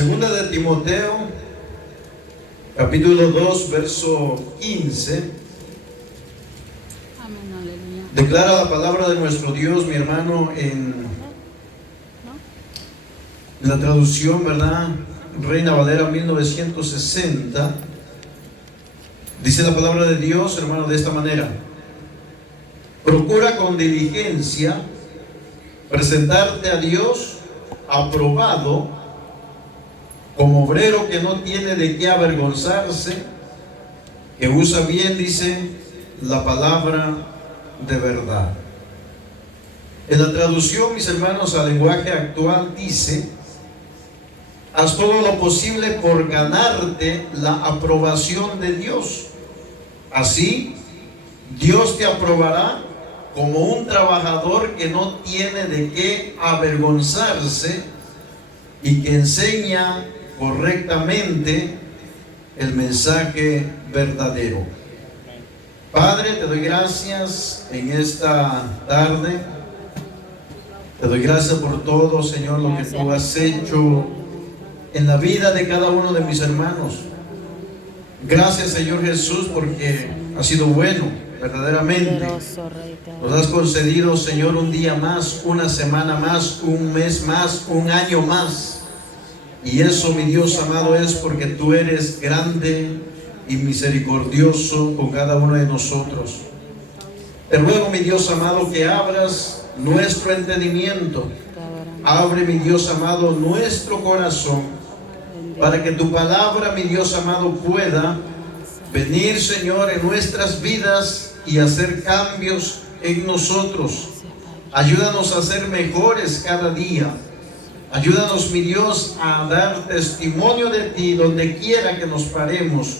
Segunda de Timoteo, capítulo 2, verso 15. Declara la palabra de nuestro Dios, mi hermano, en la traducción, ¿verdad? Reina Valera 1960. Dice la palabra de Dios, hermano, de esta manera: procura con diligencia presentarte a Dios aprobado, como obrero que no tiene de qué avergonzarse, que usa bien, dice, la palabra de verdad. En la traducción, mis hermanos, al lenguaje actual dice: haz todo lo posible por ganarte la aprobación de Dios. Así, Dios te aprobará como un trabajador que no tiene de qué avergonzarse y que enseña correctamente el mensaje verdadero. Padre, te doy gracias en esta tarde. Te doy gracias por todo, Señor, lo que tú has hecho en la vida de cada uno de mis hermanos. Gracias, Señor Jesús, porque has sido bueno, verdaderamente. Nos has concedido, Señor, un día más, una semana más, un mes más, un año más. Y eso, mi Dios amado, es porque tú eres grande y misericordioso con cada uno de nosotros. Te ruego, mi Dios amado, que abras nuestro entendimiento. Abre, mi Dios amado, nuestro corazón, para que tu palabra, mi Dios amado, pueda venir, Señor, en nuestras vidas y hacer cambios en nosotros. Ayúdanos a ser mejores cada día. Ayúdanos, mi Dios, a dar testimonio de ti donde quiera que nos paremos.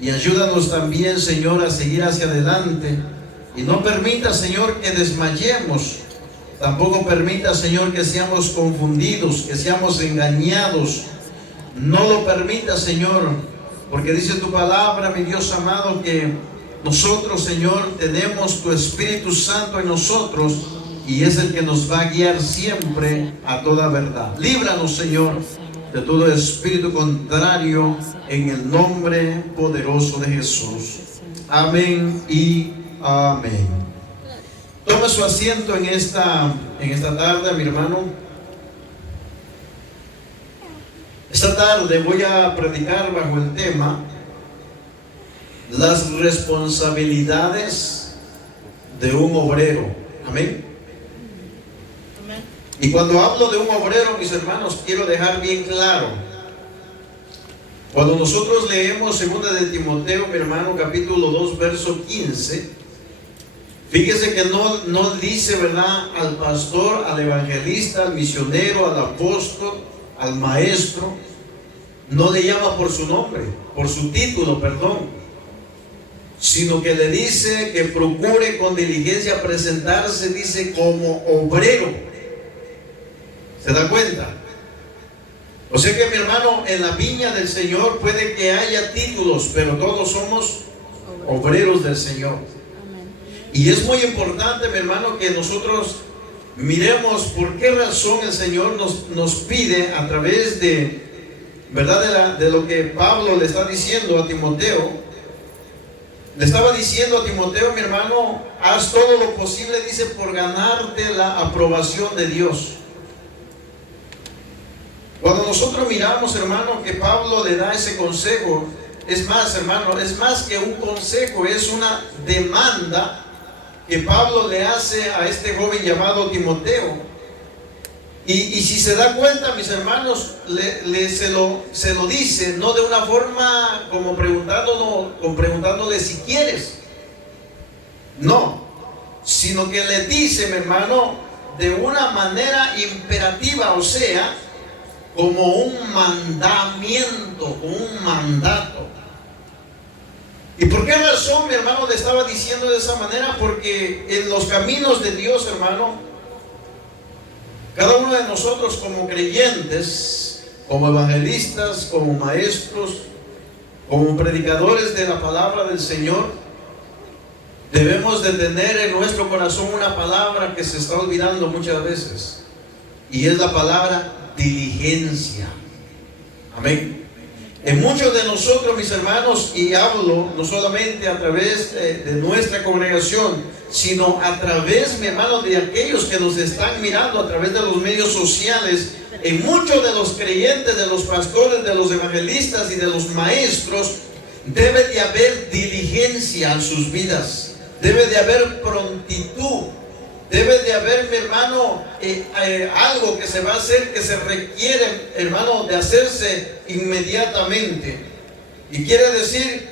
Y ayúdanos también, Señor, a seguir hacia adelante. Y no permita, Señor, que desmayemos. Tampoco permita, Señor, que seamos confundidos, que seamos engañados. No lo permita, Señor, porque dice tu palabra, mi Dios amado, que nosotros, Señor, tenemos tu Espíritu Santo en nosotros, y es el que nos va a guiar siempre a toda verdad. Líbranos, Señor, de todo espíritu contrario, en el nombre poderoso de Jesús. Amén y amén. Tome su asiento en esta tarde, mi hermano. Esta tarde voy a predicar bajo el tema: las responsabilidades de un obrero. Amén. Y cuando hablo de un obrero, mis hermanos, quiero dejar bien claro: cuando nosotros leemos segunda de Timoteo, mi hermano, capítulo 2, verso 15, fíjese que no dice, ¿verdad?, al pastor, al evangelista, al misionero, al apóstol, al maestro. No le llama por su nombre, por su título, perdón, sino que le dice que procure con diligencia presentarse, dice, como obrero. ¿Se da cuenta? O sea que, mi hermano, en la viña del Señor puede que haya títulos, pero todos somos obreros del Señor. Y es muy importante, mi hermano, que nosotros miremos por qué razón el Señor nos pide, a través de, ¿verdad?, de lo que Pablo le está diciendo a Timoteo. Le estaba diciendo a Timoteo, mi hermano, haz todo lo posible, dice, por ganarte la aprobación de Dios. Cuando nosotros miramos, hermano, que Pablo le da ese consejo, es más, hermano, es más que un consejo, es una demanda que Pablo le hace a este joven llamado Timoteo. Y si se da cuenta, mis hermanos, se lo dice, no de una forma como preguntándole si quieres, no, sino que le dice, mi hermano, de una manera imperativa, o sea, como un mandamiento, como un mandato. ¿Y por qué razón, mi hermano, le estaba diciendo de esa manera? Porque en los caminos de Dios, hermano, cada uno de nosotros como creyentes, como evangelistas, como maestros, como predicadores de la palabra del Señor, debemos de tener en nuestro corazón una palabra que se está olvidando muchas veces, y es la palabra diligencia. Amén. En muchos de nosotros, mis hermanos, y hablo no solamente a través de nuestra congregación, sino a través, mi hermano, de aquellos que nos están mirando a través de los medios sociales, en muchos de los creyentes, de los pastores, de los evangelistas y de los maestros, debe de haber diligencia en sus vidas, debe de haber prontitud, debe de haber, mi hermano, algo que se va a hacer, que se requiere, hermano, de hacerse inmediatamente. Y quiero decir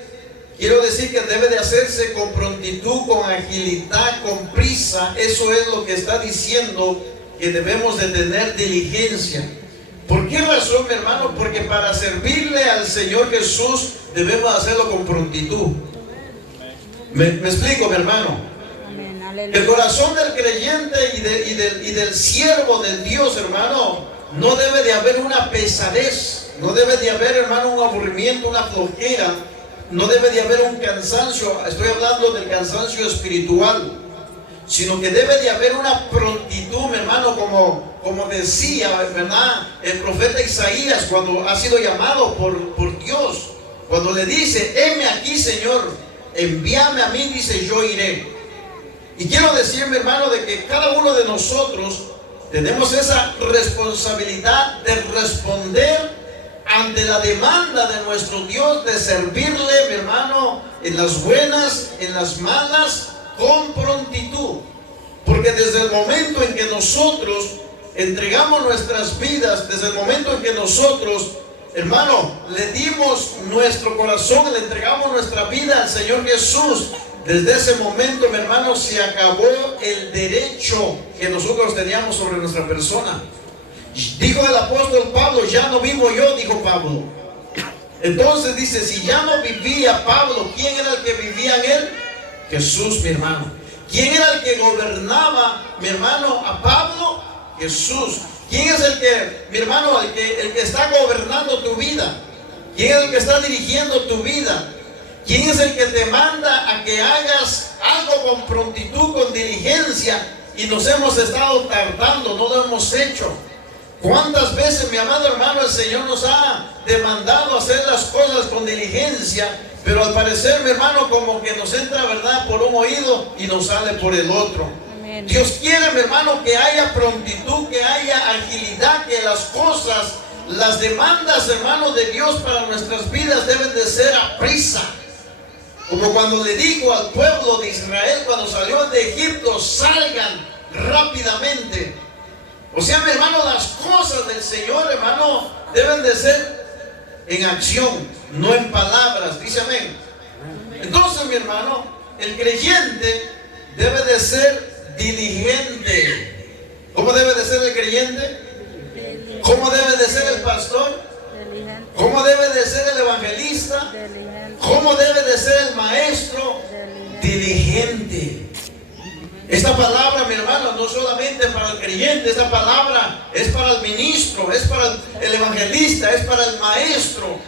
que debe de hacerse con prontitud, con agilidad, con prisa. Eso es lo que está diciendo, que debemos de tener diligencia. ¿Por qué razón, mi hermano? Porque para servirle al Señor Jesús debemos hacerlo con prontitud. ¿Me explico, mi hermano? El corazón del creyente y del siervo de Dios, hermano, no debe de haber una pesadez, no debe de haber, hermano, un aburrimiento, una flojera, no debe de haber un cansancio. Estoy hablando del cansancio espiritual, sino que debe de haber una prontitud, mi hermano, como decía, ¿verdad?, el profeta Isaías cuando ha sido llamado por Dios, cuando le dice: heme aquí, Señor, envíame a mí, dice, yo iré. Y quiero decir, mi hermano, de que cada uno de nosotros tenemos esa responsabilidad de responder ante la demanda de nuestro Dios, de servirle, mi hermano, en las buenas, en las malas, con prontitud. Porque desde el momento en que nosotros entregamos nuestras vidas, desde el momento en que nosotros, hermano, le dimos nuestro corazón, le entregamos nuestra vida al Señor Jesús, desde ese momento, mi hermano, se acabó el derecho que nosotros teníamos sobre nuestra persona. Dijo el apóstol Pablo: ya no vivo yo, dijo Pablo. Entonces dice, si ya no vivía Pablo, ¿quién era el que vivía en él? Jesús, mi hermano. ¿Quién era el que gobernaba, mi hermano, a Pablo? Jesús. ¿Quién es el que, mi hermano, el que está gobernando tu vida? ¿Quién es el que está dirigiendo tu vida? ¿Quién es el que te manda a que hagas algo con prontitud, con diligencia? Y nos hemos estado tardando, no lo hemos hecho. ¿Cuántas veces, mi amado hermano, el Señor nos ha demandado hacer las cosas con diligencia, pero al parecer, mi hermano, como que nos entra, ¿verdad?, por un oído y nos sale por el otro? Amén. Dios quiere, mi hermano, que haya prontitud, que haya agilidad, que las cosas, las demandas, hermano, de Dios para nuestras vidas deben de ser a prisa. Como cuando le dijo al pueblo de Israel cuando salió de Egipto: salgan rápidamente. O sea, mi hermano, las cosas del Señor, hermano, deben de ser en acción, no en palabras. Dice amén. Entonces, mi hermano, el creyente debe de ser diligente. ¿Cómo debe de ser el creyente? ¿Cómo debe de ser el pastor? ¿Cómo debe de ser el evangelista? ¿Cómo debe de ser el maestro? Diligente. Esta palabra, mi hermano, no solamente para el creyente, esta palabra es para el ministro, es para el evangelista, es para el maestro.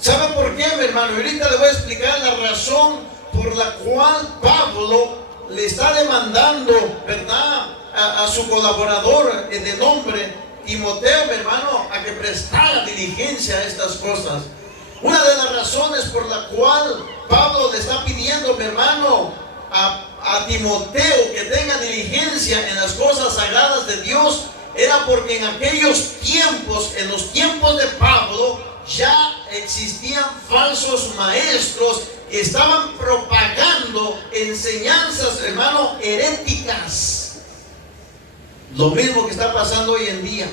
¿Sabe por qué, mi hermano? Ahorita le voy a explicar la razón por la cual Pablo le está demandando, ¿verdad?, a su colaborador de nombre Timoteo, mi hermano, a que prestara diligencia a estas cosas. Una de las razones por la cual Pablo le está pidiendo, mi hermano, a Timoteo que tenga diligencia en las cosas sagradas de Dios, era porque en aquellos tiempos, en los tiempos de Pablo, ya existían falsos maestros que estaban propagando enseñanzas, hermano, heréticas. Lo mismo que está pasando hoy en día.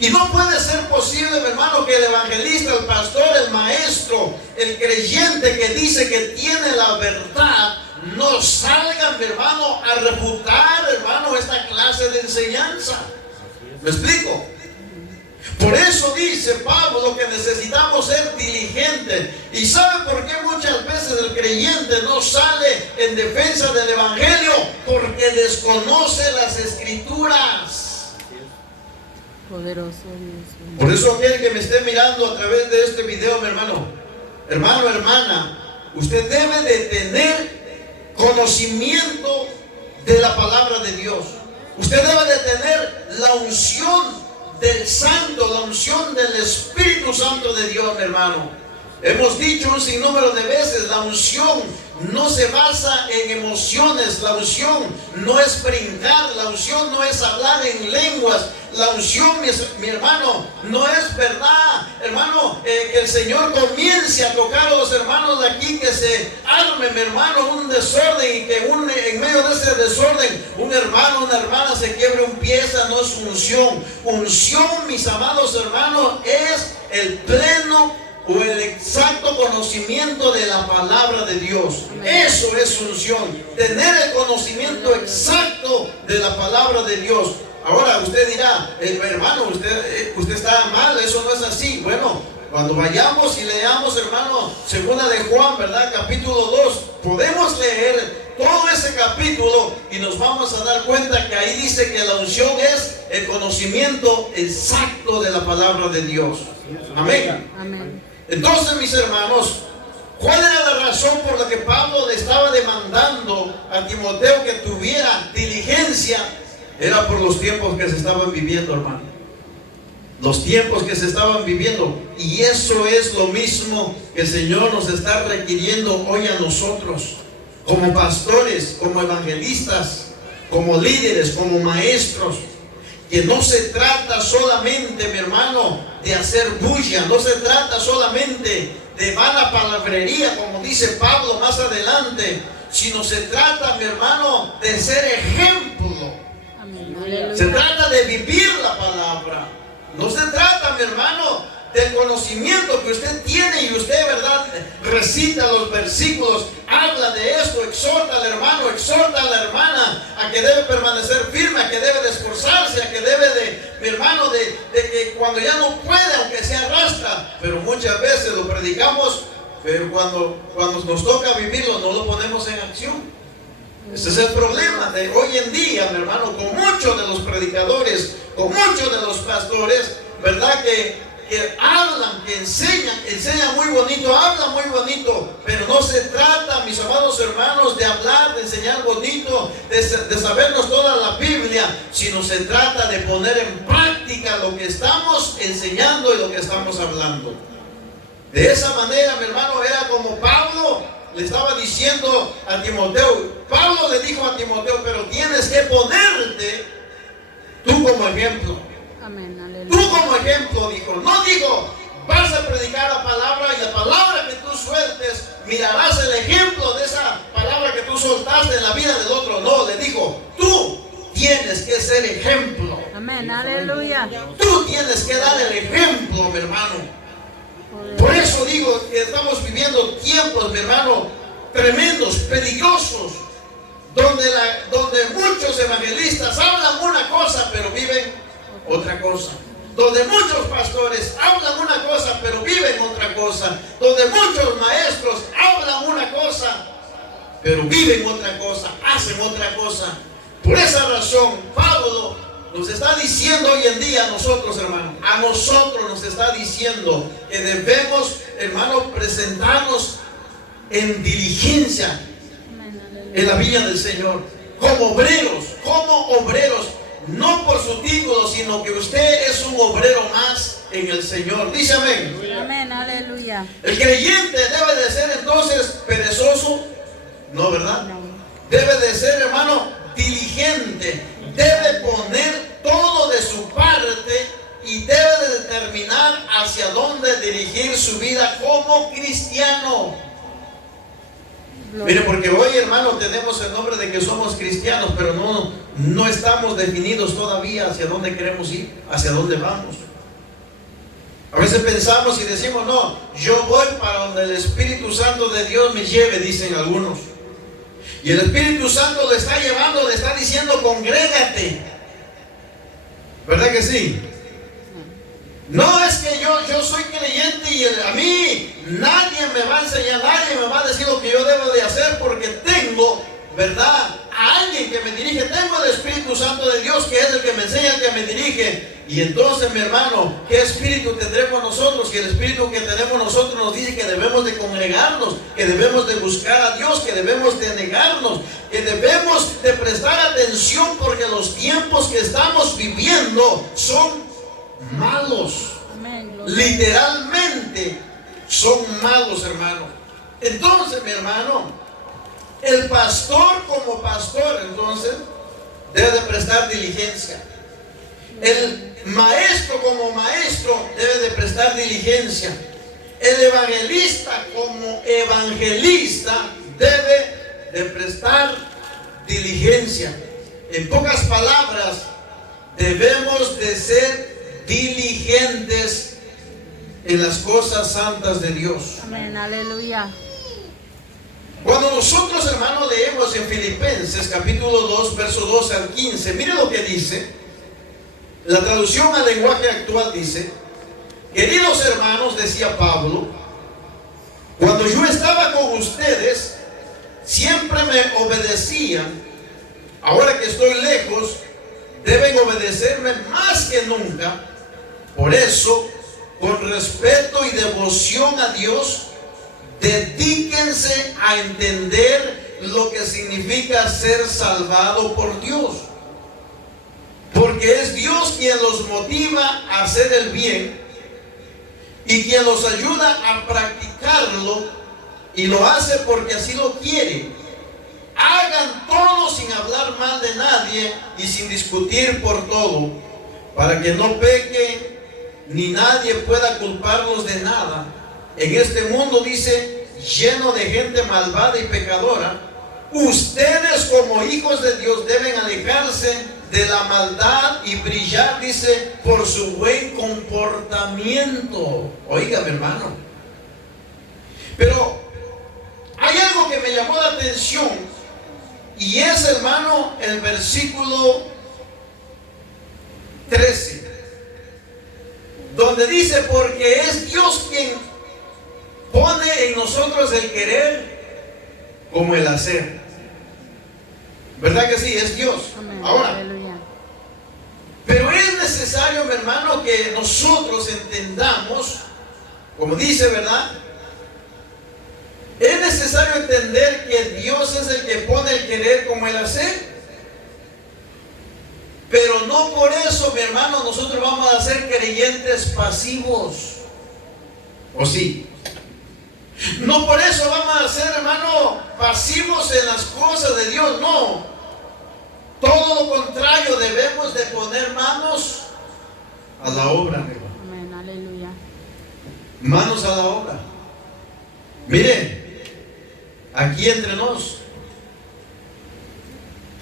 Y no puede ser posible, mi hermano, que el evangelista, el pastor, el maestro, el creyente que dice que tiene la verdad, no salgan, mi hermano, a refutar, hermano, esta clase de enseñanza. ¿Me explico? Por eso dice Pablo que necesitamos ser diligentes. ¿Y sabe por qué muchas veces el creyente no sale en defensa del evangelio? Porque desconoce las escrituras. Poderoso Dios. Por eso aquel que me esté mirando a través de este video, mi hermano, hermana, usted debe de tener conocimiento de la palabra de Dios. Usted debe de tener la unción del Santo, la unción del Espíritu Santo de Dios, mi hermano. Hemos dicho un sinnúmero de veces, la unción no se basa en emociones, la unción no es brincar, la unción no es hablar en lenguas, la unción, mi hermano, no es verdad, hermano, que el Señor comience a tocar a los hermanos de aquí, que se arme, mi hermano, un desorden y que en medio de ese desorden un hermano, una hermana se quiebre un pie. Esa no es unción. Unción, mis amados hermanos, es el pleno o el exacto conocimiento de la palabra de Dios. Eso es unción, tener el conocimiento exacto de la palabra de Dios. Ahora usted dirá, hermano, usted está mal, eso no es así. Bueno, cuando vayamos y leamos, hermano, segunda de Juan, ¿verdad? Capítulo 2, podemos leer todo ese capítulo y nos vamos a dar cuenta que ahí dice que la unción es el conocimiento exacto de la palabra de Dios. Amén. Amén. Entonces, mis hermanos, ¿cuál era la razón por la que Pablo le estaba demandando a Timoteo que tuviera diligencia? Era por los tiempos que se estaban viviendo, hermano. Los tiempos que se estaban viviendo. Y eso es lo mismo que el Señor nos está requiriendo hoy a nosotros, como pastores, como evangelistas, como líderes, como maestros. Que no se trata solamente, mi hermano, de hacer bulla, no se trata solamente de mala palabrería, como dice Pablo más adelante, sino se trata, mi hermano, de ser ejemplo. Amén. Se trata de vivir la palabra. No se trata, mi hermano, del conocimiento que usted tiene y usted, ¿verdad?, recita los versículos, habla de esto, exhorta al hermano, exhorta a la hermana a que debe permanecer firme, a que debe de esforzarse, a que debe de, mi hermano, de que cuando ya no puede, aunque se arrastra, pero muchas veces lo predicamos, pero cuando nos toca vivirlo no lo ponemos en acción. Ese es el problema de hoy en día, mi hermano, con muchos de los predicadores, con muchos de los pastores, ¿verdad?, que hablan, que enseñan muy bonito, hablan muy bonito, pero no se trata, mis amados hermanos, de hablar, de enseñar bonito, de sabernos toda la Biblia, sino se trata de poner en práctica lo que estamos enseñando y lo que estamos hablando. De esa manera, mi hermano, era como Pablo le estaba diciendo a Timoteo. Pablo le dijo a Timoteo, pero tienes que ponerte tú como ejemplo. Amén. Aleluya. Tú como ejemplo, dijo. No dijo, vas a predicar la palabra y la palabra que tú sueltes, mirarás el ejemplo de esa palabra que tú soltaste en la vida del otro. No, le dijo, tú tienes que ser ejemplo. Amén. Aleluya. Tú tienes que dar el ejemplo, mi hermano. Por eso digo que estamos viviendo tiempos, mi hermano, tremendos, peligrosos, donde muchos evangelistas hablan una cosa, pero viven otra cosa. Donde muchos pastores hablan una cosa, pero viven otra cosa. Donde muchos maestros hablan una cosa, pero viven otra cosa, hacen otra cosa. Por esa razón, Pablo nos está diciendo hoy en día a nosotros, hermano, a nosotros nos está diciendo que debemos, hermano, presentarnos en diligencia en la viña del Señor, como obreros, no por su título, sino que usted es un obrero más en el Señor. Dice amén. Amén. Aleluya. El creyente debe de ser entonces perezoso, ¿no, verdad? No. Debe de ser, hermano, diligente, debe poner todo de su parte y debe de determinar hacia dónde dirigir su vida como cristiano. Mire, porque hoy, hermano, tenemos el nombre de que somos cristianos, pero no estamos definidos todavía hacia dónde queremos ir, hacia dónde vamos. A veces pensamos y decimos, no, yo voy para donde el Espíritu Santo de Dios me lleve, dicen algunos. Y el Espíritu Santo le está llevando, le está diciendo, congrégate. ¿Verdad que sí? No es que yo soy creyente y a mí nadie me va a enseñar, nadie me va a decir lo que yo debo de hacer porque tengo, ¿verdad?, a alguien que me dirige. Tengo el Espíritu Santo de Dios, que es el que me enseña, el que me dirige. Y entonces, mi hermano, ¿qué espíritu tendremos nosotros? Que el espíritu que tenemos nosotros nos dice que debemos de congregarnos, que debemos de buscar a Dios, que debemos de negarnos, que debemos de prestar atención, porque los tiempos que estamos viviendo son malos. Amén. Gloria. Literalmente son malos, hermano. Entonces, mi hermano, el pastor como pastor, entonces, debe de prestar diligencia. El maestro como maestro debe de prestar diligencia. El evangelista como evangelista debe de prestar diligencia. En pocas palabras, debemos de ser diligentes en las cosas santas de Dios. Amén. Aleluya. Cuando nosotros, hermanos, leemos en Filipenses capítulo 2, verso 12 al 15, mire lo que dice. La traducción al lenguaje actual dice: queridos hermanos, decía Pablo, cuando yo estaba con ustedes, siempre me obedecían. Ahora que estoy lejos, deben obedecerme más que nunca. Por eso, con respeto y devoción a Dios, dedíquense a entender lo que significa ser salvado por Dios. Porque es Dios quien los motiva a hacer el bien y quien los ayuda a practicarlo, y lo hace porque así lo quiere. Hagan todo sin hablar mal de nadie y sin discutir por todo, para que no pequen ni nadie pueda culparlos de nada. En este mundo, dice, lleno de gente malvada y pecadora, ustedes como hijos de Dios deben alejarse de la maldad y brillar, dice, por su buen comportamiento. Oiga, mi hermano. Pero hay algo que me llamó la atención, y es, hermano, el versículo 13, donde dice: porque es Dios quien pone en nosotros el querer como el hacer. ¿Verdad que sí? Es Dios. Amén. Ahora, Aleluya. pero es necesario, mi hermano, que nosotros entendamos, como dice, ¿verdad? Es necesario entender que Dios es el que pone el querer como el hacer. Pero no por eso, mi hermano, nosotros vamos a ser creyentes pasivos. ¿O sí? No por eso vamos a ser, hermano, pasivos en las cosas de Dios. No. Todo lo contrario, debemos de poner manos a la obra, mi hermano. Amén. Aleluya. Manos a la obra. Miren, aquí entre nos,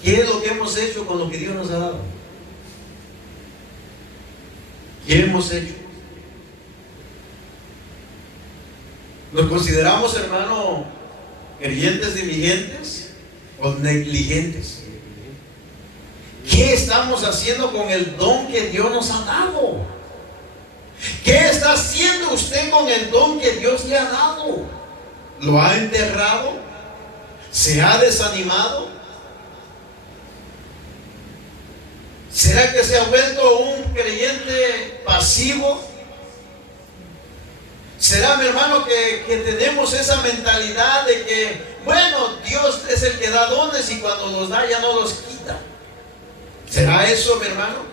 ¿qué es lo que hemos hecho con lo que Dios nos ha dado? ¿Qué hemos hecho? ¿Nos consideramos, hermano, creyentes diligentes o negligentes? ¿Qué estamos haciendo con el don que Dios nos ha dado? ¿Qué está haciendo usted con el don que Dios le ha dado? ¿Lo ha enterrado? ¿Se ha desanimado? ¿Será que se ha vuelto un creyente pasivo? ¿Será, mi hermano, que tenemos esa mentalidad de que, bueno, Dios es el que da dones y cuando los da ya no los quita? ¿Será eso, mi hermano?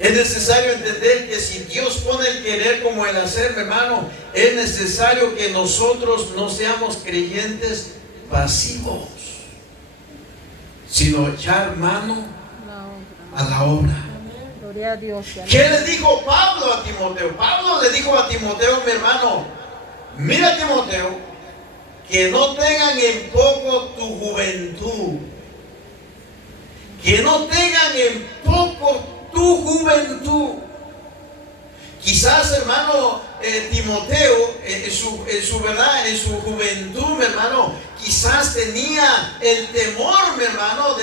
Es necesario entender que si Dios pone el querer como el hacer, mi hermano, es necesario que nosotros no seamos creyentes pasivos, sino echar mano a la obra. Gloria a Dios. ¿Qué le dijo Pablo a Timoteo? Pablo le dijo a Timoteo, mi hermano, mira, Timoteo, que no tengan en poco tu juventud. Que no tengan en poco tu juventud. Quizás, hermano, Timoteo, en su verdad, en su juventud, mi hermano, quizás tenía el temor, mi hermano,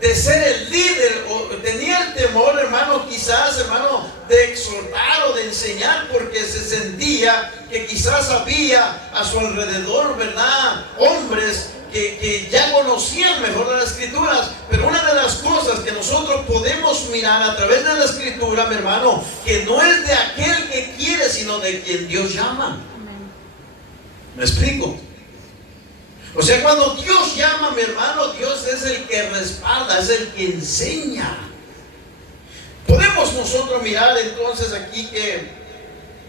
de ser el líder, o tenía el temor, hermano, quizás, hermano, de exhortar o de enseñar, porque se sentía que quizás había a su alrededor, ¿verdad?, hombres que ya conocían mejor las Escrituras. Pero una de las cosas que nosotros podemos mirar a través de la Escritura, mi hermano, que no es de aquel que quiere, sino de quien Dios llama. Amén. ¿Me explico? O sea, cuando Dios llama, mi hermano, Dios es el que respalda, es el que enseña. Podemos nosotros mirar entonces aquí que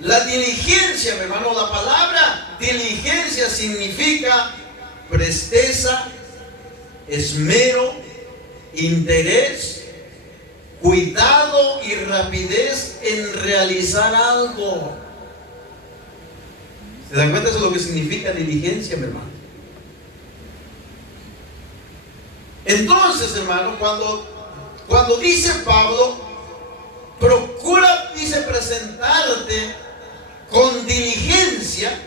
la diligencia, mi hermano, la palabra diligencia significa presteza, esmero, interés, cuidado y rapidez en realizar algo. ¿Se dan cuenta de lo que significa diligencia, mi hermano? Entonces, hermano, cuando dice Pablo, procura, dice, presentarte con diligencia,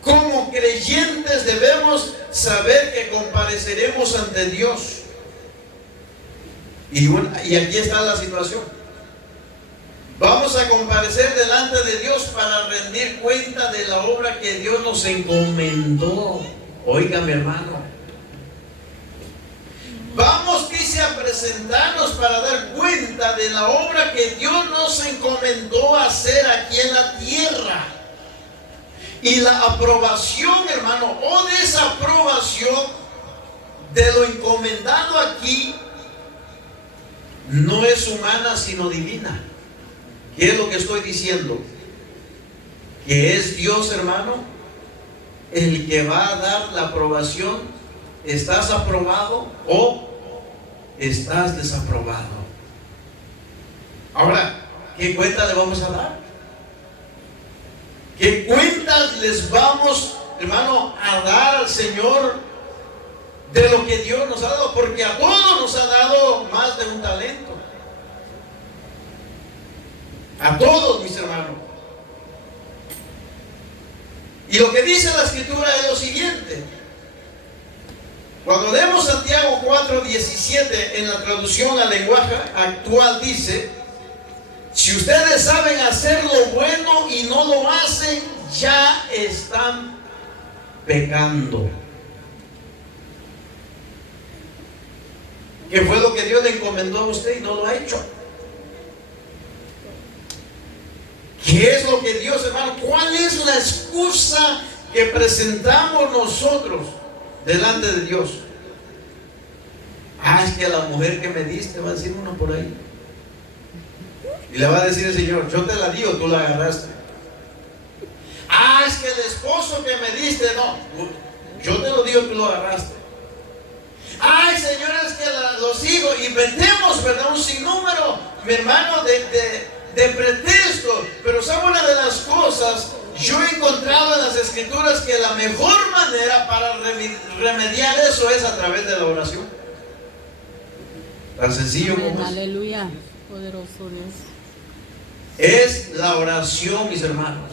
como creyentes debemos saber que compareceremos ante Dios. Y aquí está la situación. Vamos a comparecer delante de Dios para rendir cuenta de la obra que Dios nos encomendó. Oiga, mi hermano. Vamos, dice, a presentarnos para dar cuenta de la obra que Dios nos encomendó hacer aquí en la tierra. Y la aprobación, hermano, o desaprobación de lo encomendado aquí no es humana sino divina. ¿Qué es lo que estoy diciendo? Que es Dios, hermano, el que va a dar la aprobación. ¿Estás aprobado o estás desaprobado? Ahora, ¿qué cuenta le vamos a dar? ¿Qué cuentas les vamos, hermano, a dar al Señor de lo que Dios nos ha dado? Porque a todos nos ha dado más de un talento. A todos, mis hermanos. Y lo que dice la Escritura es lo siguiente. Cuando leemos Santiago 4:17 en la traducción al lenguaje actual, dice: si ustedes saben hacer lo bueno y no lo hacen, ya están pecando. ¿Qué fue lo que Dios le encomendó a usted y no lo ha hecho? ¿Qué es lo que Dios, hermano? ¿Cuál es la excusa que presentamos nosotros delante de Dios? Es que la mujer que me diste, va a decir uno por ahí. Y le va a decir el Señor: yo te la di o tú la agarraste. Es que el esposo que me diste, no, yo te lo di o tú lo agarraste. Señor, es que los hijos, inventemos, ¿verdad?, un sinnúmero, mi hermano, de pretextos. Pero ¿sabe una de las cosas? Yo he encontrado en las Escrituras que la mejor manera para remediar eso es a través de la oración. Tan sencillo como es. Aleluya, poderoso es la oración, mis hermanos.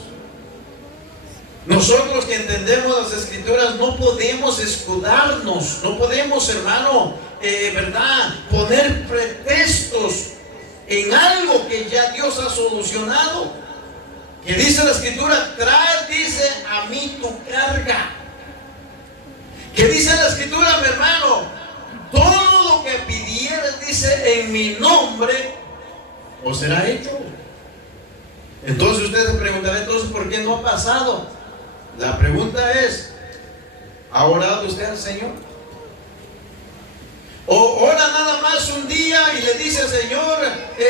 Nosotros que entendemos las Escrituras no podemos escudarnos, no podemos, hermano, ¿verdad?, poner pretextos en algo que ya Dios ha solucionado. Que dice la Escritura: trae, dice, a mí tu carga. Que dice la Escritura, mi hermano: todo lo que pidieres, dice, en mi nombre, os será hecho. Entonces usted se preguntará: entonces, ¿por qué no ha pasado? La pregunta es: ¿ha orado usted al Señor? O ora nada más un día y le dice: Señor,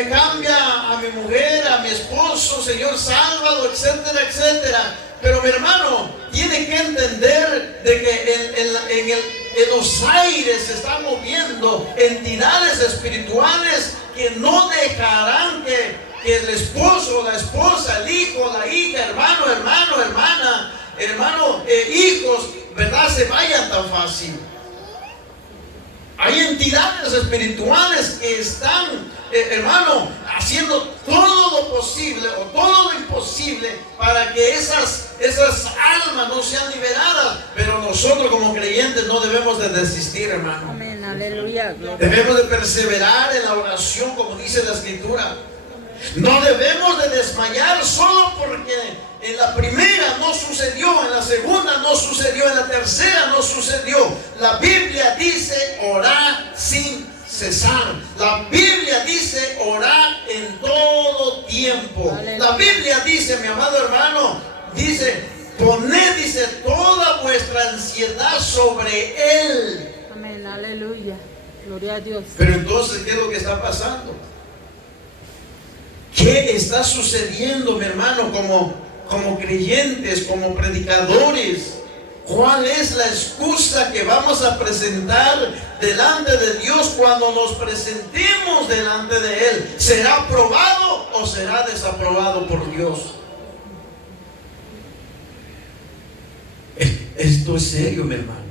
cambia a mi mujer, a mi esposo, Señor, sálvalo, etcétera, etcétera. Pero mi hermano, tiene que entender de que en los aires se están moviendo entidades espirituales que no dejarán que el esposo, la esposa, el hijo, la hija, hermano, hijos, ¿verdad?, se vayan tan fácil. Hay entidades espirituales que están, hermano, haciendo todo lo posible o todo lo imposible para que esas almas no sean liberadas. Pero nosotros como creyentes no debemos de desistir, hermano. Amén, aleluya. Debemos de perseverar en la oración, como dice la Escritura. No debemos de desmayar solo porque en la primera no sucedió, en la segunda no sucedió, en la tercera no sucedió. La Biblia dice: orar sin cesar. La Biblia dice: orar en todo tiempo. La Biblia dice, mi amado hermano, dice: poned, dice, toda vuestra ansiedad sobre Él. Amén, aleluya. Gloria a Dios. Pero entonces, ¿qué es lo que está pasando? ¿Qué está sucediendo, mi hermano, como creyentes, como predicadores? ¿Cuál es la excusa que vamos a presentar delante de Dios cuando nos presentemos delante de Él? ¿Será aprobado o será desaprobado por Dios? Esto es serio, mi hermano.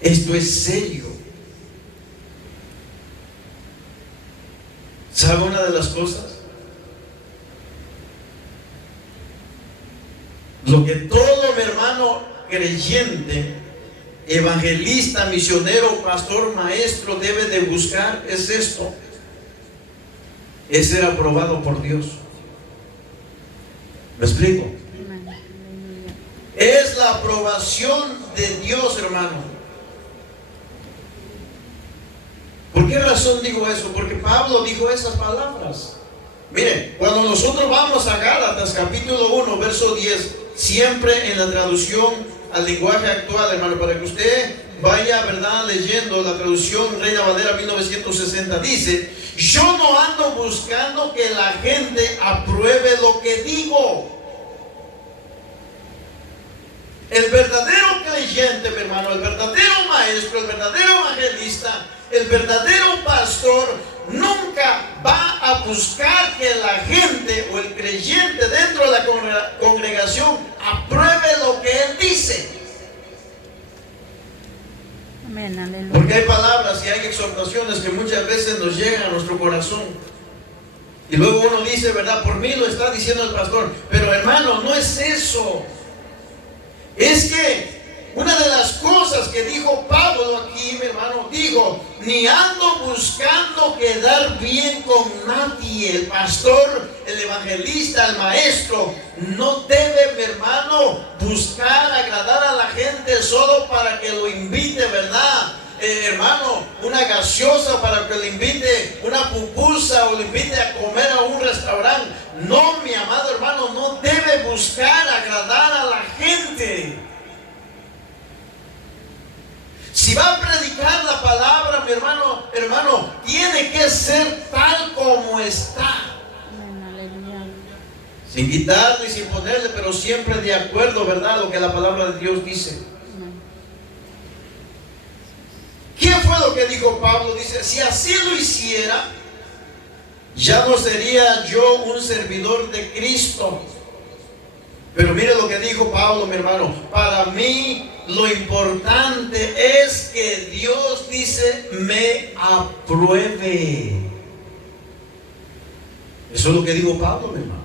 Esto es serio. ¿Sabe una de las cosas? Lo que todo, mi hermano, creyente, evangelista, misionero, pastor, maestro debe de buscar es esto: es ser aprobado por Dios. ¿Me explico? Es la aprobación de Dios, hermano. ¿Por qué razón digo eso? Porque Pablo dijo esas palabras. Mire, cuando nosotros vamos a Gálatas capítulo 1 verso 10, siempre en la traducción al lenguaje actual, hermano, para que usted vaya, ¿verdad?, leyendo la traducción Reina Valera 1960, dice: yo no ando buscando que la gente apruebe lo que digo. El verdadero creyente, mi hermano, el verdadero maestro, el verdadero evangelista, el verdadero pastor nunca va a buscar que la gente o el creyente dentro de la congregación apruebe lo que él dice. Amén, aleluya. Porque hay palabras y hay exhortaciones que muchas veces nos llegan a nuestro corazón. Y luego uno dice, ¿verdad? Por mí lo está diciendo el pastor. Pero hermano, no es eso. Es que una de las cosas que dijo Pablo aquí, mi hermano, dijo: ni ando buscando quedar bien con nadie. El pastor, el evangelista, el maestro no debe, mi hermano, buscar agradar a la gente solo para que lo invite, ¿verdad? Hermano, una gaseosa, para que le invite una pupusa o le invite a comer a un restaurante. No, mi amado hermano, no debe buscar agradar a la gente. Si va a predicar la palabra, mi hermano, tiene que ser tal como está. Sin quitarle y sin ponerle, pero siempre de acuerdo, ¿verdad?, lo que la palabra de Dios dice. ¿Qué fue lo que dijo Pablo? Dice: si así lo hiciera, ya no sería yo un servidor de Cristo. Pero mire lo que dijo Pablo, mi hermano: para mí lo importante es que Dios, dice, me apruebe. Eso es lo que dijo Pablo, mi hermano.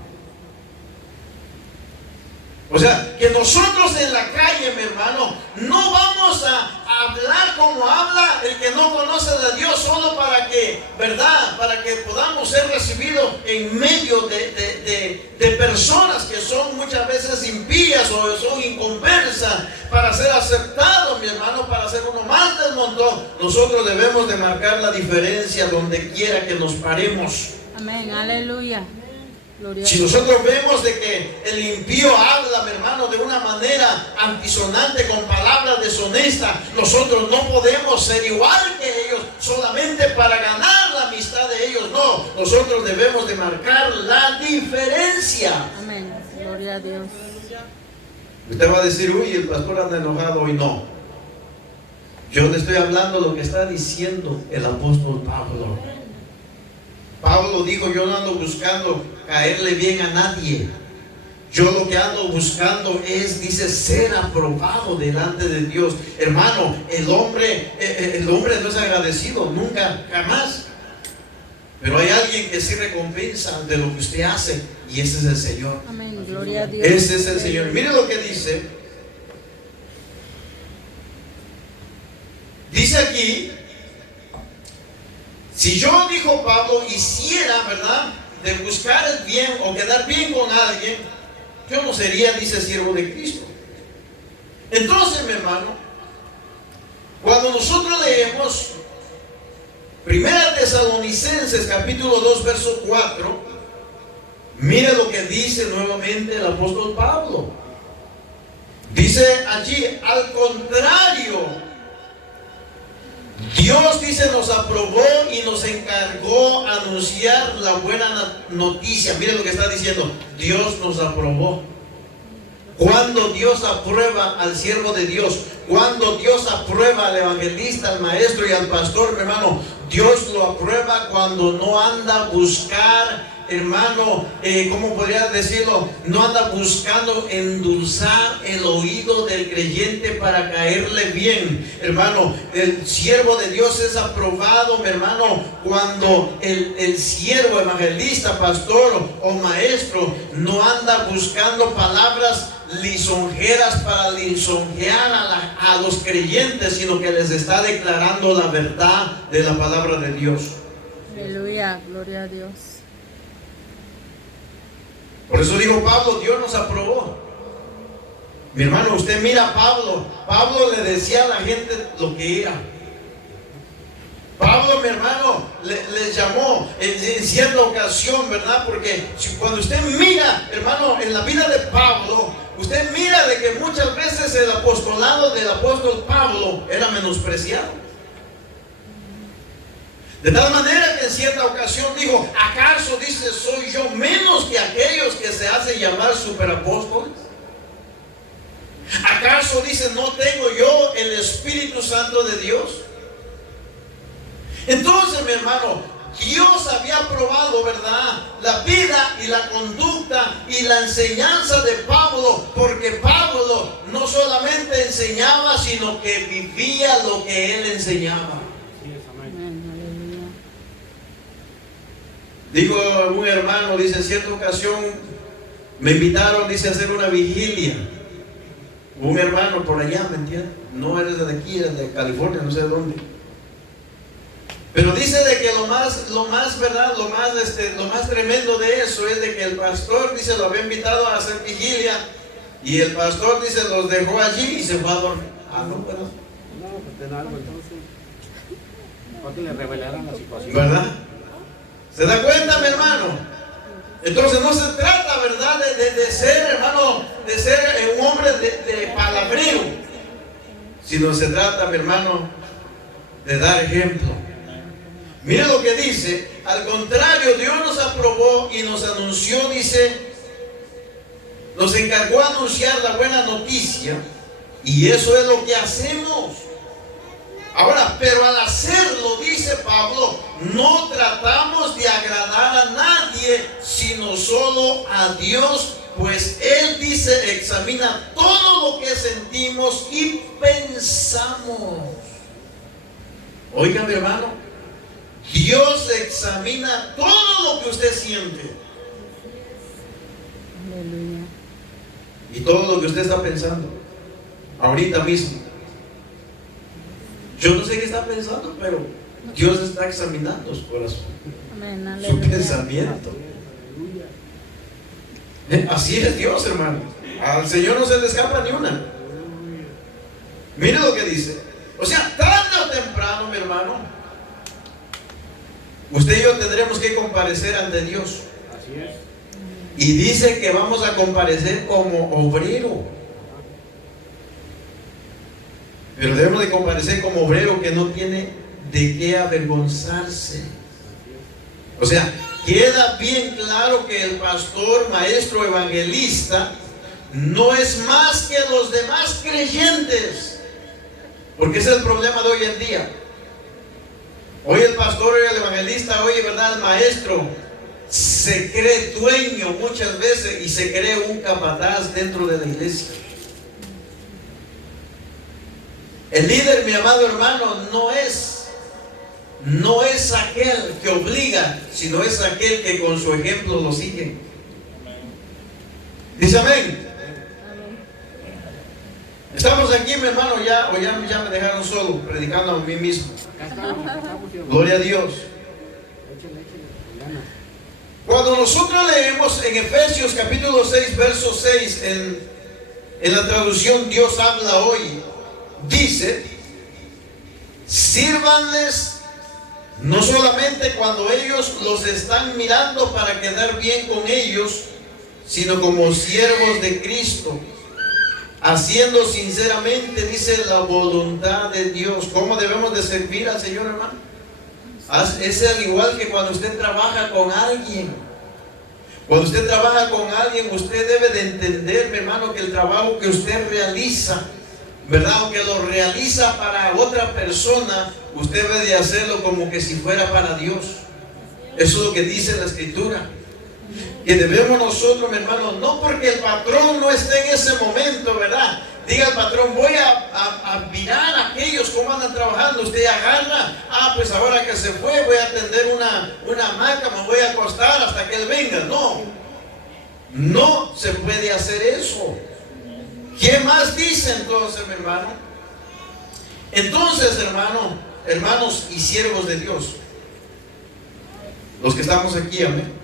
O sea, que nosotros en la calle, mi hermano, no vamos a hablar como habla el que no conoce de Dios, solo para que, ¿verdad?, para que podamos ser recibidos en medio de personas que son muchas veces impías o son inconversas, para ser aceptados, mi hermano, para ser uno más del montón. Nosotros debemos de marcar la diferencia donde quiera que nos paremos. Amén, aleluya. Si nosotros vemos de que el impío habla, mi hermano, de una manera antisonante, con palabras deshonestas, nosotros no podemos ser igual que ellos solamente para ganar la amistad de ellos. No, nosotros debemos de marcar la diferencia. Amén, gloria a Dios. Usted va a decir: uy, el pastor anda enojado hoy. No, yo le estoy hablando lo que está diciendo el apóstol Pablo. Pablo dijo: yo no ando buscando caerle bien a nadie. Yo lo que ando buscando es, dice, ser aprobado delante de Dios. Hermano, el hombre no es agradecido, nunca, jamás. Pero hay alguien que sí recompensa de lo que usted hace, y ese es el Señor. Amén, gloria a Dios. Ese es el Señor. Mire lo que dice. Dice aquí: si yo, dijo Pablo, hiciera, ¿verdad?, de buscar el bien o quedar bien con alguien, yo no sería, dice, siervo de Cristo. Entonces, mi hermano, cuando nosotros leemos Primera Tesalonicenses capítulo 2 verso 4, mire lo que dice nuevamente el apóstol Pablo. Dice allí: al contrario, Dios, dice, nos aprobó y nos encargó anunciar la buena noticia. Miren lo que está diciendo. Dios nos aprobó. Cuando Dios aprueba al siervo de Dios, cuando Dios aprueba al evangelista, al maestro y al pastor, mi hermano, Dios lo aprueba cuando no anda a buscar, hermano, ¿cómo podría decirlo? No anda buscando endulzar el oído del creyente para caerle bien. Hermano, el siervo de Dios es aprobado, mi hermano, cuando el siervo, evangelista, pastor o maestro no anda buscando palabras lisonjeras para lisonjear a los creyentes, sino que les está declarando la verdad de la palabra de Dios. Aleluya, gloria a Dios. Por eso dijo Pablo, Dios nos aprobó. Mi hermano, usted mira a Pablo. Pablo le decía a la gente lo que era. Pablo, mi hermano, les llamó en cierta ocasión, ¿verdad? Porque cuando usted mira, hermano, en la vida de Pablo, usted mira de que muchas veces el apostolado del apóstol Pablo era menospreciado. De tal manera que en cierta ocasión dijo, ¿acaso, dice, soy yo menos que aquellos que se hacen llamar superapóstoles? ¿Acaso, dice, no tengo yo el Espíritu Santo de Dios? Entonces, mi hermano, Dios había aprobado, ¿verdad?, la vida y la conducta y la enseñanza de Pablo, porque Pablo no solamente enseñaba, sino que vivía lo que él enseñaba. Dijo un hermano, dice, en cierta ocasión me invitaron, dice, a hacer una vigilia. Un hermano por allá, ¿me entiendes? No eres de aquí, eres de California, no sé de dónde. Pero dice de que lo más, ¿verdad? Lo más tremendo de eso es de que el pastor, dice, lo había invitado a hacer vigilia. Y el pastor, dice, los dejó allí y se fue a dormir. Ah, no, pero... No, pues ten algo entonces. Para que le revelaran la situación. ¿Verdad? ¿Se da cuenta, mi hermano? Entonces no se trata, ¿verdad?, de ser, hermano, de ser un hombre de palabrío, sino se trata, mi hermano, de dar ejemplo. Mire lo que dice. Al contrario, Dios nos aprobó y nos anunció, dice, nos encargó a anunciar la buena noticia, y eso es lo que hacemos. Ahora, pero al hacerlo, dice Pablo, no tratamos de agradar a nadie, sino solo a Dios, pues Él, dice, examina todo lo que sentimos y pensamos. Oiga, mi hermano, Dios examina todo lo que usted siente. Aleluya. Y todo lo que usted está pensando ahorita mismo. Yo no sé qué está pensando, pero Dios está examinando su corazón, Amén, su aleluya. pensamiento. Así es Dios, hermano. Al Señor no se le escapa ni una. Mire lo que dice. O sea, tarde o temprano, mi hermano, usted y yo tendremos que comparecer ante Dios. Así es. Y dice que vamos a comparecer como obrero. Pero debemos de comparecer como obrero que no tiene de qué avergonzarse. O sea, queda bien claro que el pastor, maestro, evangelista no es más que los demás creyentes. Porque ese es el problema de hoy en día. Hoy el pastor, hoy el evangelista, hoy, ¿verdad?, el maestro se cree dueño muchas veces y se cree un capataz dentro de la iglesia. El líder, mi amado hermano, no es aquel que obliga, sino es aquel que con su ejemplo lo sigue. Dice amén. Estamos aquí, mi hermano, ya me dejaron solo, predicando a mí mismo. Acá estamos, Gloria a Dios. Échale, con ganas. Cuando nosotros leemos en Efesios capítulo 6, verso 6, en la traducción Dios habla hoy, dice, sírvanles no solamente cuando ellos los están mirando para quedar bien con ellos, sino como siervos de Cristo, haciendo sinceramente, dice, la voluntad de Dios. ¿Cómo debemos de servir al Señor, hermano? Es al igual que cuando usted trabaja con alguien. Cuando usted trabaja con alguien, usted debe de entender, mi hermano, que el trabajo que usted realiza, ¿verdad? Aunque lo realiza para otra persona, usted debe de hacerlo como que si fuera para Dios. Eso es lo que dice la Escritura. Que debemos nosotros, mi hermano, no porque el patrón no esté en ese momento, ¿verdad? Diga al patrón, voy a mirar a aquellos cómo andan trabajando. Usted agarra, pues ahora que se fue, voy a atender una hamaca, me voy a acostar hasta que él venga. No, no se puede hacer eso. ¿Qué más dice entonces, mi hermano? Entonces, hermanos y siervos de Dios, los que estamos aquí, amén.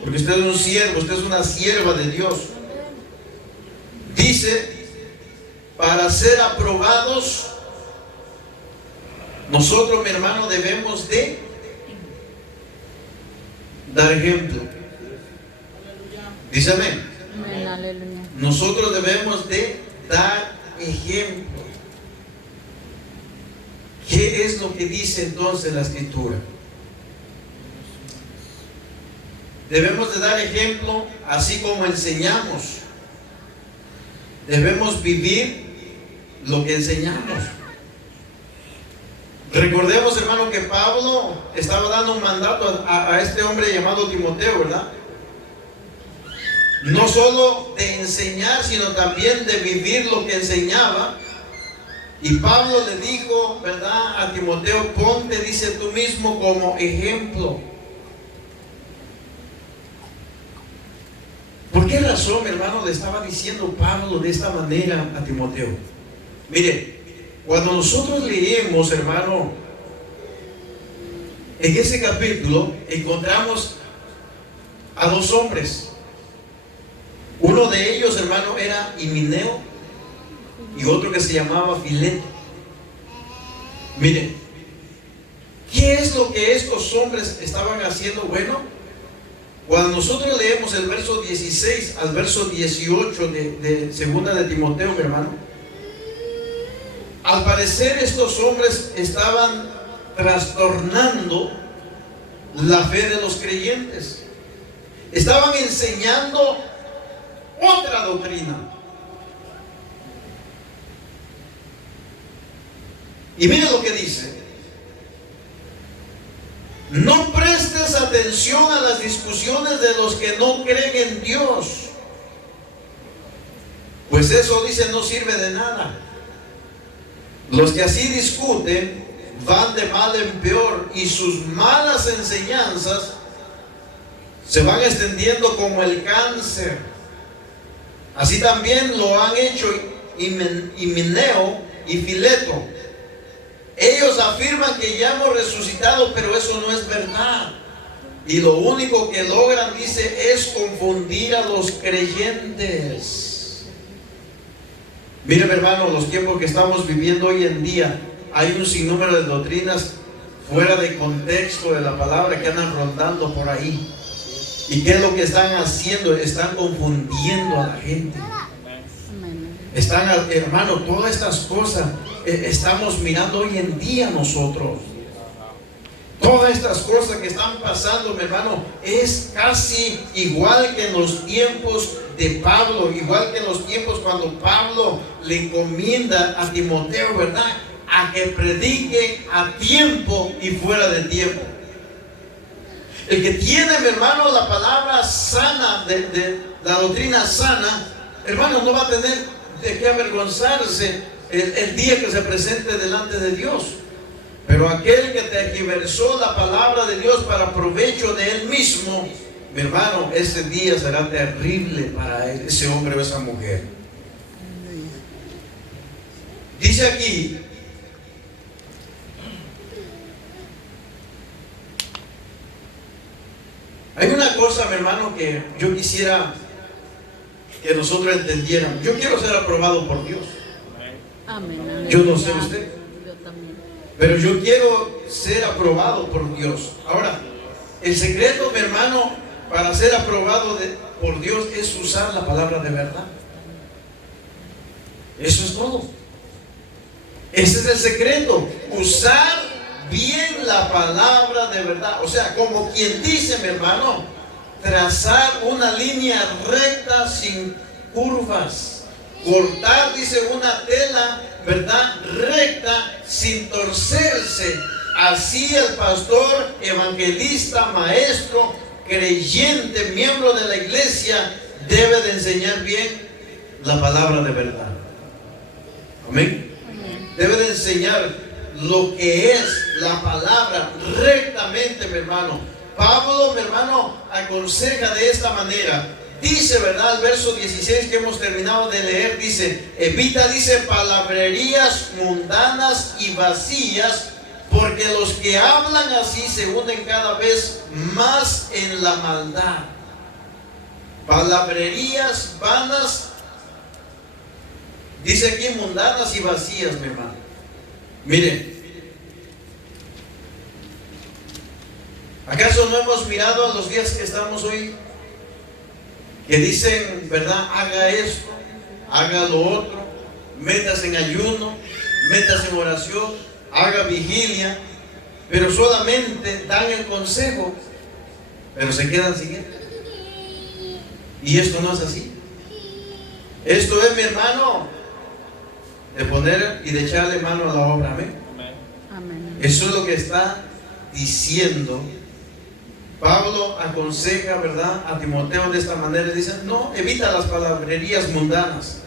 Porque usted es un siervo, usted es una sierva de Dios. Dice, para ser aprobados, nosotros, mi hermano, debemos de dar ejemplo. Dice amén. Amén, aleluya. Nosotros debemos de dar ejemplo. ¿Qué es lo que dice entonces la Escritura? Debemos de dar ejemplo así como enseñamos. Debemos vivir lo que enseñamos. Recordemos, hermano, que Pablo estaba dando un mandato a este hombre llamado Timoteo, ¿verdad? No solo de enseñar, sino también de vivir lo que enseñaba. Y Pablo le dijo, ¿verdad?, a Timoteo, ponte, dice, tú mismo como ejemplo. ¿Por qué razón, mi hermano, le estaba diciendo Pablo de esta manera a Timoteo? Mire, cuando nosotros leemos, hermano, en ese capítulo encontramos a dos hombres. Uno de ellos, hermano, era Himeneo y otro que se llamaba Fileto. Mire, ¿qué es lo que estos hombres estaban haciendo? Bueno, cuando nosotros leemos el verso 16 al verso 18 de segunda de Timoteo, mi hermano, al parecer estos hombres estaban trastornando la fe de los creyentes. Estaban enseñando otra doctrina. Y mira lo que dice: no prestes atención a las discusiones de los que no creen en Dios, pues eso, dice, no sirve de nada. Los que así discuten van de mal en peor, y sus malas enseñanzas se van extendiendo como el cáncer. Así también lo han hecho Himeneo y Fileto. Ellos afirman que ya hemos resucitado, pero eso no es verdad. Y lo único que logran, dice, es confundir a los creyentes. Miren, hermano, los tiempos que estamos viviendo hoy en día, hay un sinnúmero de doctrinas fuera de contexto de la palabra que andan rondando por ahí. ¿Y qué es lo que están haciendo? Están confundiendo a la gente. Están, hermano, todas estas cosas estamos mirando hoy en día nosotros. Todas estas cosas que están pasando, mi hermano, es casi igual que en los tiempos de Pablo, igual que en los tiempos cuando Pablo le encomienda a Timoteo, ¿verdad?, a que predique a tiempo y fuera de tiempo. El que tiene, mi hermano, la palabra sana, de la doctrina sana, hermano, no va a tener de qué avergonzarse el día que se presente delante de Dios. Pero aquel que tergiversó la palabra de Dios para provecho de él mismo, mi hermano, ese día será terrible para él, ese hombre o esa mujer. Dice aquí: hay una cosa, mi hermano, que yo quisiera que nosotros entendiéramos. Yo quiero ser aprobado por Dios. Amén. Yo no sé usted, Yo también. pero yo quiero ser aprobado por Dios. Ahora, el secreto, mi hermano, para ser aprobado por Dios es usar la palabra de verdad. Eso es todo. Ese es el secreto. Usar bien la palabra de verdad. O sea, como quien dice, mi hermano, trazar una línea recta sin curvas. Cortar, dice, una tela, ¿verdad? Recta sin torcerse. Así el pastor, evangelista, maestro, creyente, miembro de la iglesia, debe de enseñar bien la palabra de verdad. Amén. Debe de enseñar lo que es la palabra rectamente, mi hermano. Pablo, mi hermano, aconseja de esta manera. Dice, ¿verdad? El verso 16 que hemos terminado de leer, dice, evita, dice, palabrerías mundanas y vacías, porque los que hablan así se hunden cada vez más en la maldad. Palabrerías vanas, dice aquí, mundanas y vacías, mi hermano. Mire, ¿acaso no hemos mirado a los días que estamos hoy? Que dicen, ¿verdad? Haga esto, haga lo otro, métase en ayuno, métase en oración, haga vigilia, pero solamente dan el consejo, pero se quedan siguiendo. Y esto no es así. Esto es, mi hermano, de poner y de echarle mano a la obra. Amén. Amén. Eso es lo que está diciendo. Pablo aconseja, ¿verdad?, a Timoteo de esta manera. Dice, no, evita las palabrerías mundanas.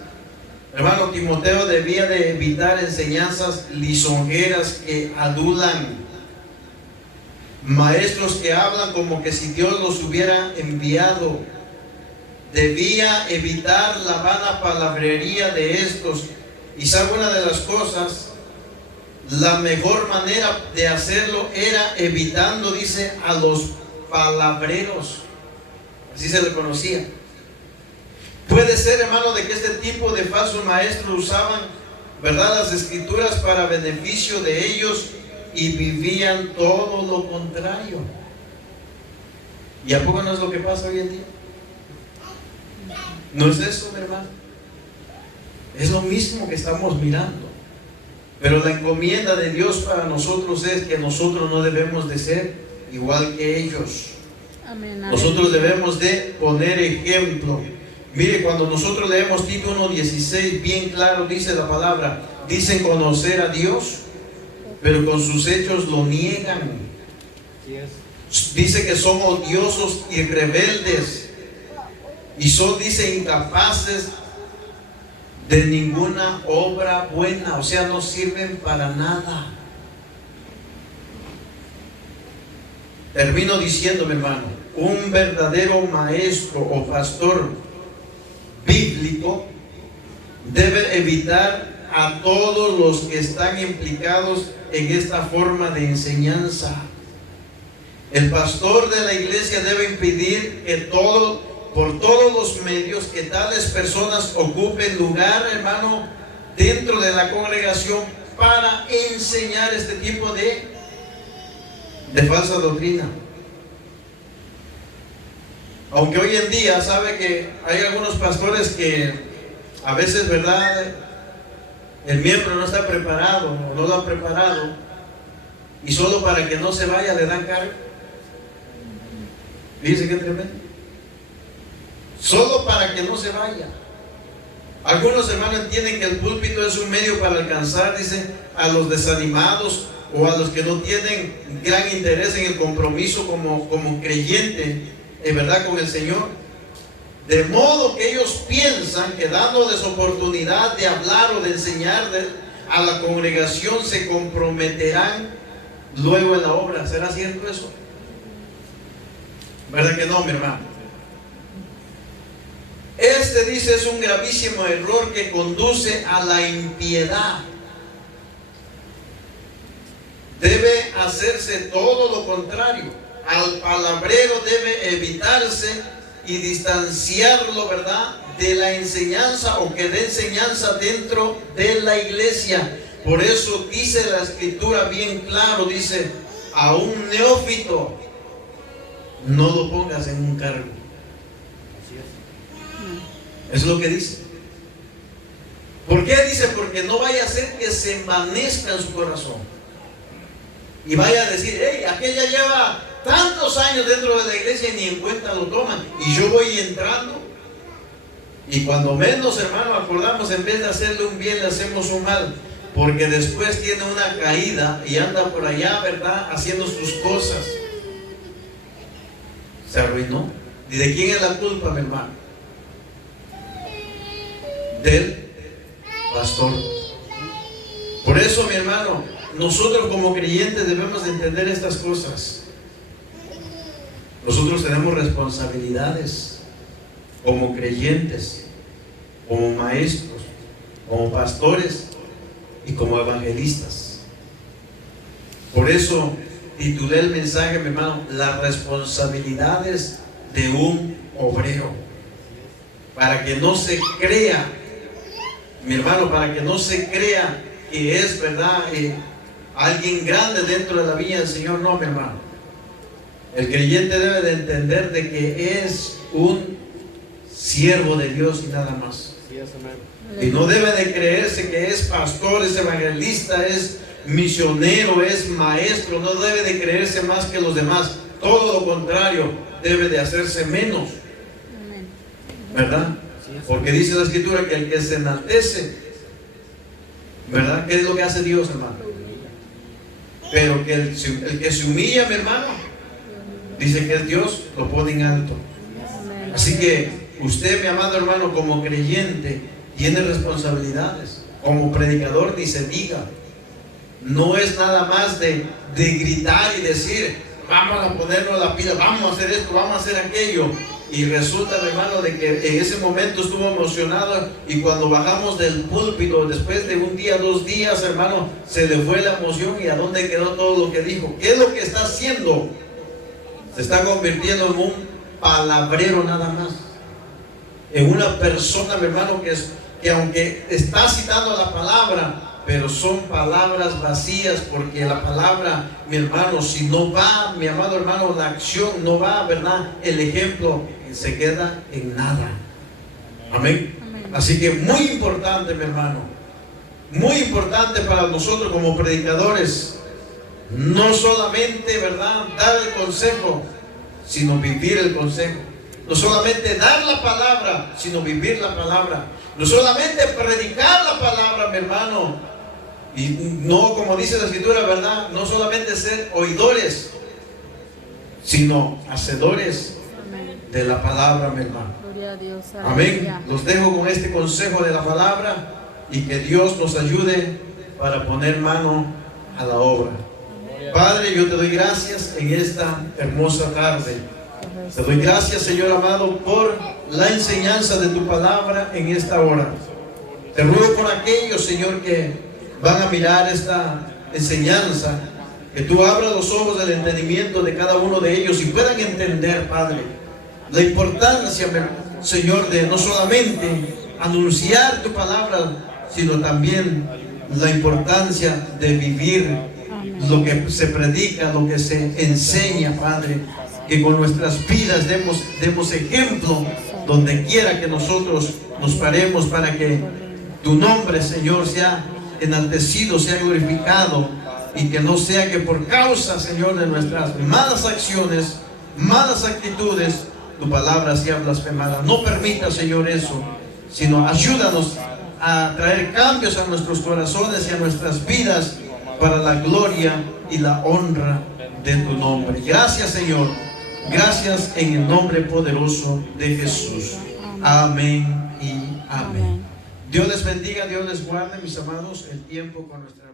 Hermano, Timoteo debía de evitar enseñanzas lisonjeras que adulan, maestros que hablan como que si Dios los hubiera enviado. Debía evitar la vana palabrería de estos. Y sabe una de las cosas, la mejor manera de hacerlo era evitando, dice, a los palabreros. Así se le conocía. Puede ser, hermano, de que este tipo de falsos maestros usaban, ¿verdad?, las escrituras para beneficio de ellos y vivían todo lo contrario. ¿Y a poco no es lo que pasa hoy en día? ¿No es eso, mi hermano? Es lo mismo que estamos mirando. Pero la encomienda de Dios para nosotros es que nosotros no debemos de ser igual que ellos. Amén. Nosotros debemos de poner ejemplo. Mire, cuando nosotros leemos Tito 1:16, bien claro dice la palabra, dicen conocer a Dios, pero con sus hechos lo niegan. Dice que son odiosos y rebeldes, y son, dice, incapaces de ninguna obra buena. O sea, no sirven para nada. Termino diciendo, mi hermano, un verdadero maestro o pastor bíblico debe evitar a todos los que están implicados en esta forma de enseñanza. El pastor de la iglesia debe impedir que por todos los medios, que tales personas ocupen lugar, hermano, dentro de la congregación para enseñar este tipo de falsa doctrina. Aunque hoy en día sabe que hay algunos pastores que a veces, ¿verdad?, el miembro no está preparado o no lo han preparado, y solo para que no se vaya le dan cargo. Fíjense qué tremendo. Solo para que no se vaya. Algunos hermanos entienden que el púlpito es un medio para alcanzar, dicen, a los desanimados o a los que no tienen gran interés en el compromiso como creyente, en verdad, con el Señor. De modo que ellos piensan que dándoles oportunidad de hablar o de enseñar a la congregación se comprometerán luego en la obra. ¿Será cierto eso? ¿Verdad que no, mi hermano? Este, dice, es un gravísimo error que conduce a la impiedad. Debe hacerse todo lo contrario. Al palabrero debe evitarse y distanciarlo, ¿verdad?, de la enseñanza, o que dé enseñanza dentro de la iglesia. Por eso dice la escritura bien claro, dice, a un neófito no lo pongas en un cargo. Es lo que dice. ¿Por qué? Dice, porque no vaya a ser que se envanezca en su corazón y vaya a decir, hey, aquel ya lleva tantos años dentro de la iglesia y ni en cuenta lo toman, y yo voy entrando, y cuando menos, hermano, acordamos, en vez de hacerle un bien, le hacemos un mal, porque después tiene una caída y anda por allá, ¿verdad?, haciendo sus cosas. Se arruinó. ¿Y de quién es la culpa, mi hermano? Del pastor. Por eso, mi hermano, nosotros como creyentes debemos de entender estas cosas. Nosotros tenemos responsabilidades como creyentes, como maestros, como pastores y como evangelistas. Por eso titulé el mensaje, mi hermano, las responsabilidades de un obrero. Para que no se crea, mi hermano, para que no se crea que es, ¿verdad?, alguien grande dentro de la viña del Señor. No, mi hermano. El creyente debe de entender de que es un siervo de Dios y nada más. Y no debe de creerse que es pastor, es evangelista, es misionero, es maestro. No debe de creerse más que los demás. Todo lo contrario, debe de hacerse menos. ¿Verdad? Porque dice la Escritura que el que se enaltece, ¿verdad?, ¿qué es lo que hace Dios, hermano? Pero que el que se humilla, mi hermano, dice que es Dios, lo pone en alto. Así que usted, mi amado hermano, como creyente, tiene responsabilidades. Como predicador, ni se diga. No es nada más de gritar y decir, vamos a ponernos la pila, vamos a hacer esto, vamos a hacer aquello. Y resulta, mi hermano, de que en ese momento estuvo emocionado, y cuando bajamos del púlpito, después de un día, 2 días, hermano, se le fue la emoción. ¿Y a dónde quedó todo lo que dijo? ¿Qué es lo que está haciendo? Se está convirtiendo en un palabrero nada más, en una persona, mi hermano, que aunque está citando la palabra, pero son palabras vacías, porque la palabra, mi hermano, si no va, mi amado hermano, la acción no va, ¿verdad?, el ejemplo se queda en nada. Amén. Así que muy importante, mi hermano, muy importante para nosotros como predicadores, no solamente, ¿verdad?, dar el consejo, sino vivir el consejo. No solamente dar la palabra, sino vivir la palabra. No solamente predicar la palabra, mi hermano, y no, como dice la Escritura, ¿verdad?, no solamente ser oidores, sino hacedores de la palabra, mi hermano. Gloria a Dios. Amén. Los dejo con este consejo de la palabra, y que Dios nos ayude para poner mano a la obra. Padre, yo te doy gracias en esta hermosa tarde. Te doy gracias, Señor amado, por la enseñanza de tu palabra en esta hora. Te ruego por aquellos, Señor, que van a mirar esta enseñanza, que tú abras los ojos del entendimiento de cada uno de ellos y puedan entender, Padre, la importancia, Señor, de no solamente anunciar tu palabra, sino también la importancia de vivir lo que se predica, lo que se enseña, Padre. Que con nuestras vidas demos ejemplo donde quiera que nosotros nos paremos, para que tu nombre, Señor, sea enaltecido, sea glorificado, y que no sea que por causa, Señor, de nuestras malas acciones, malas actitudes, tu palabra sea blasfemada. No permita, Señor, eso, sino ayúdanos a traer cambios a nuestros corazones y a nuestras vidas, para la gloria y la honra de tu nombre. Gracias, Señor. Gracias en el nombre poderoso de Jesús. Amén y amén. Dios les bendiga, Dios les guarde, mis amados, el tiempo con nuestra